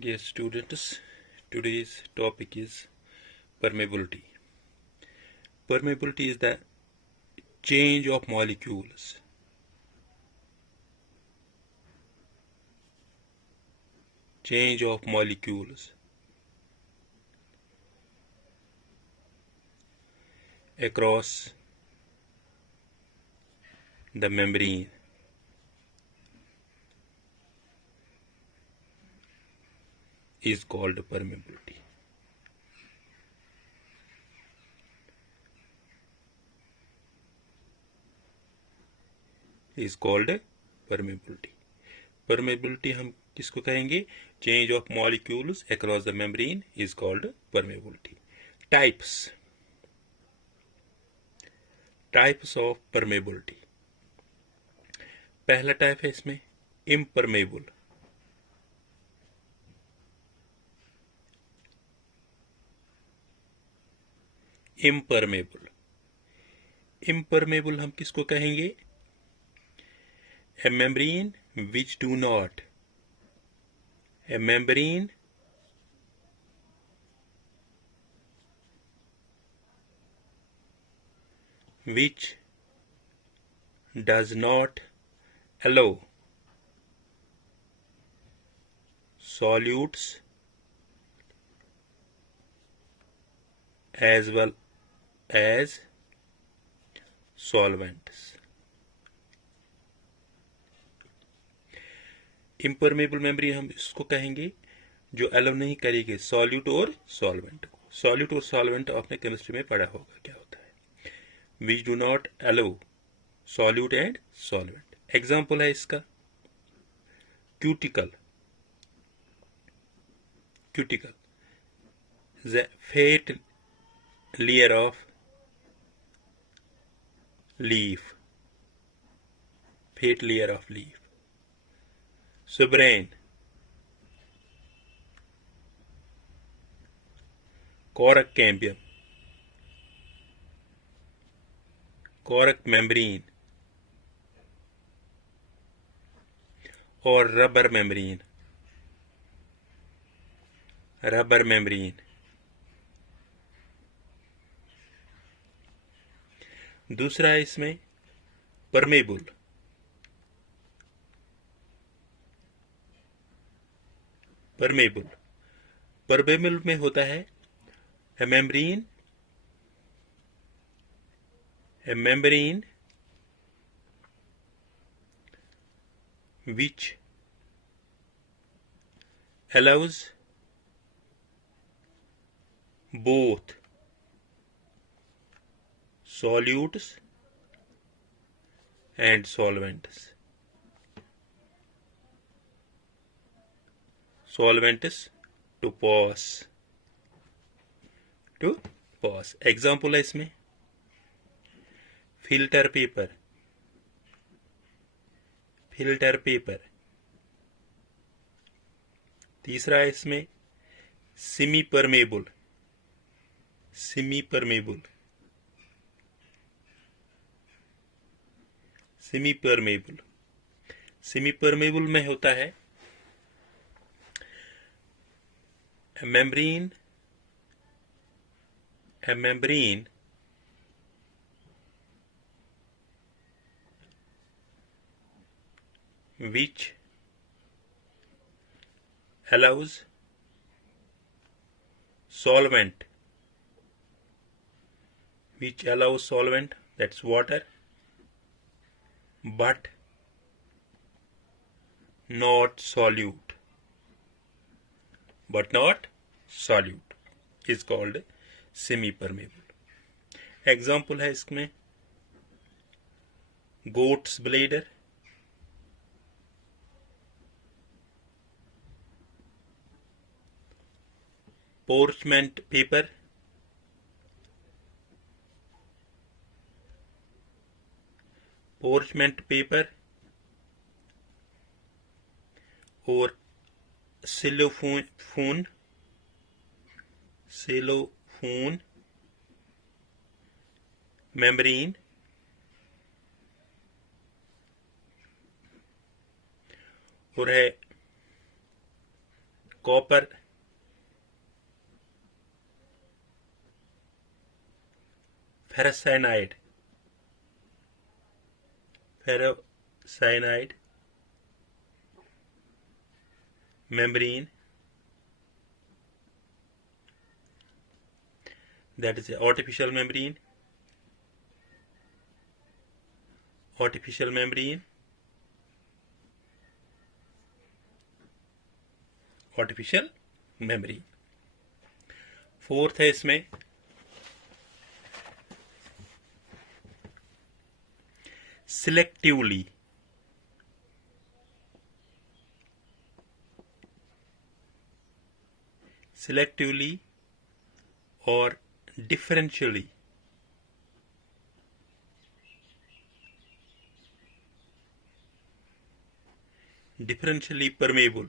Dear students, today's topic is permeability. Permeability is the change of molecules. Change of molecules across the membrane is called permeability. Is called permeability. Permeability हम किसको कहेंगे? Change of molecules across the membrane is called permeability. Types of permeability. पहला type है इसमें impermeable. Impermeable हम किसको कहेंगे? A membrane which do not which does not allow solutes as well as solvents. Impermeable membrane हम इसको कहेंगे जो अलाउ नहीं करेगी सॉल्यूट और सॉल्वेंट को. सॉल्यूट और सॉल्वेंट आपने केमिस्ट्री में पढ़ा होगा क्या होता है. Which do not allow solute and solvent. Example है इसका cuticle. the fat layer of leaf. Subrain, cork cambium, cork membrane और rubber membrane. दूसरा है इसमें परमेबल. परमेबल में होता है a membrane which allows both solutes and solvents to pass. Example है इसमें फिल्टर पेपर. तीसरा है इसमें सेमी परमेबल. सेमी परमेबल में होता है a membrane which allows solvent, that's water, but not solute is called semi permeable. Example है इसमें goat's bladder, parchment paper, और cellophane membrane और है copper, ferrocyanide, membrane, that is artificial membrane, artificial membrane, artificial membrane. Fourth है इसमें selectively, selectively or differentially, differentially permeable,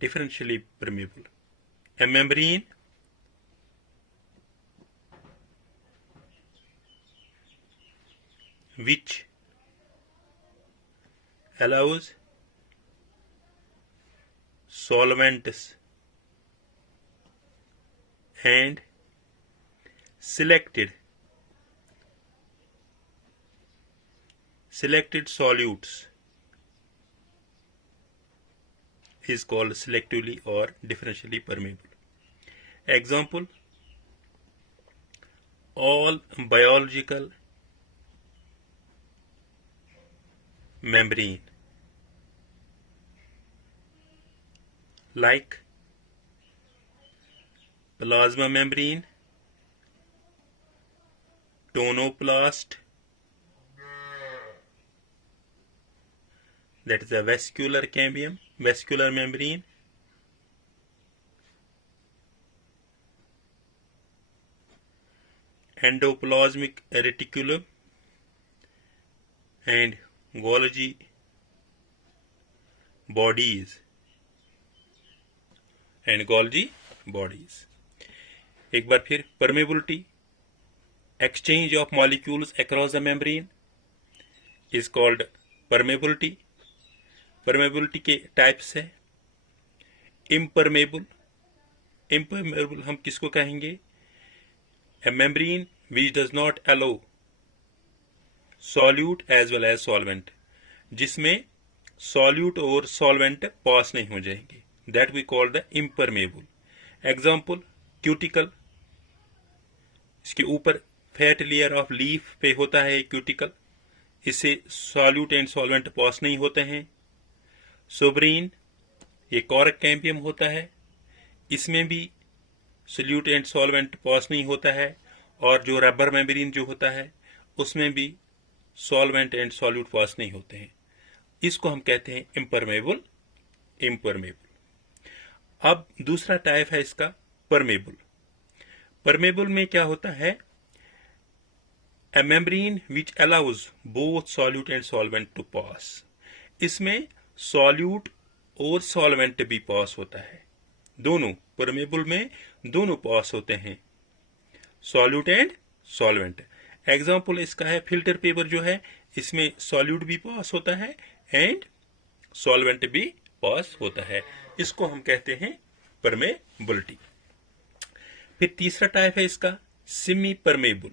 differentially permeable. A membrane which allows solvents and selected solutes is called selectively or differentially permeable. Example: all biological membrane like plasma membrane, tonoplast, that is a vascular cambium, vascular membrane, endoplasmic reticulum, and Golgi bodies, एक बार फिर permeability, exchange of molecules across the membrane is called permeability. permeability के types है impermeable, impermeable हम किसको कहेंगे? A membrane which does not allow solute as well as solvent, जिसमें solute और solvent पास नहीं हो जाएंगे, that we call the impermeable. Example: cuticle, इसके ऊपर फैट लेयर ऑफ लीफ पे होता है क्यूटिकल, इससे सॉल्यूट एंड सॉल्वेंट पास नहीं होते हैं. सोब्रीन, ये कॉरक कैम्बियम होता है, इसमें भी सॉल्यूट एंड सॉल्वेंट पास नहीं होता है. और जो रबर मेम्ब्रेन जो होता है उसमें भी सॉल्वेंट एंड सॉल्यूट पास नहीं होते हैं. इसको हम कहते हैं इम्परमेबल. अब दूसरा टाइप है इसका परमेबल. परमेबल में क्या होता है? A membrane which allows both solute and solvent to pass. इसमें solute और solvent भी पास होता है. दोनों परमेबल में दोनों पास होते हैं, solute and solvent. एग्जाम्पल इसका है फिल्टर पेपर जो है, इसमें solute भी पास होता है एंड solvent भी पास होता है. इसको हम कहते हैं परमेबिलिटी. फिर तीसरा टाइप है इसका सेमी परमेबल.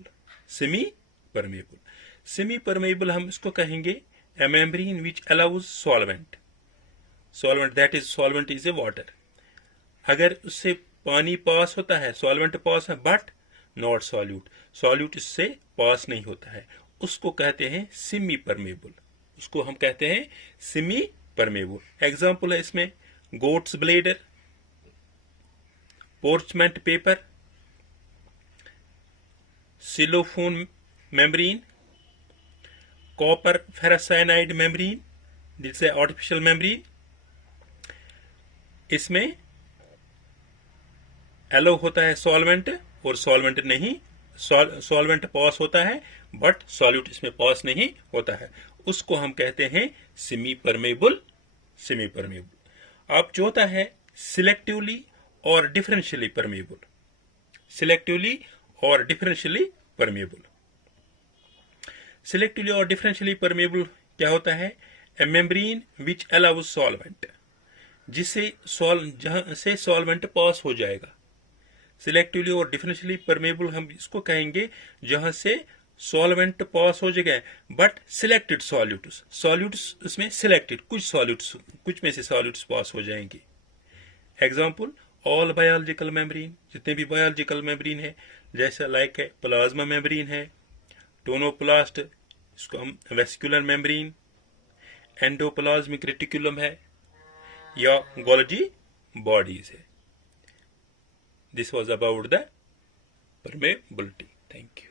सेमी परमेबल हम इसको कहेंगे a membrane which allows solvent that is solvent is a water. अगर उससे पानी पास होता है, सॉल्वेंट पास है, बट नॉट सॉल्यूट इससे पास नहीं होता है, उसको कहते हैं सेमी परमेबल. उसको हम कहते हैं सेमी परमेबल. एग्जाम्पल है इसमें goat's bladder, parchment paper, cellophane membrane, copper ferrocyanide membrane, जिससे आर्टिफिशियल membrane. इसमें एलो होता है सॉल्वेंट और सॉल्वेंट नहीं, सॉल्वेंट पास होता है बट सॉल्यूट इसमें पास नहीं होता है, उसको हम कहते हैं सेमी परमेबल. अब चौथा है सिलेक्टिवली और डिफरेंशियली परमेबल. सिलेक्टिवली और डिफरेंशियली परमेबल क्या होता है? ए मेम्ब्रेन विच अलाउज सॉल्वेंट, जिससे जहां से सॉल्वेंट पास हो जाएगा। सिलेक्टिवली और डिफरेंशियली परमेबल हम इसको कहेंगे जहां से सॉल्वेंट पास हो जाएगा, बट सिलेक्टेड सॉल्यूट्स, सॉल्यूट्स उसमें सिलेक्टेड, कुछ में से सॉल्यूट्स पास हो जाएंगे। एग्जाम्पल, ऑल बायोलॉजिकल मेम्ब्रेन, जितने भी बायोलॉजिकल मेम्ब्रेन है, जैसे लाइक है प्लाज्मा मेम्ब्रेन है, टोनोप्लास्ट, इसको हम वेस्कुलर मेम्ब्रेन, एंडोप्लाज्मिक रेटिकुलम है, या गोल्गी बॉडीज है। This was about the permeability. Thank you.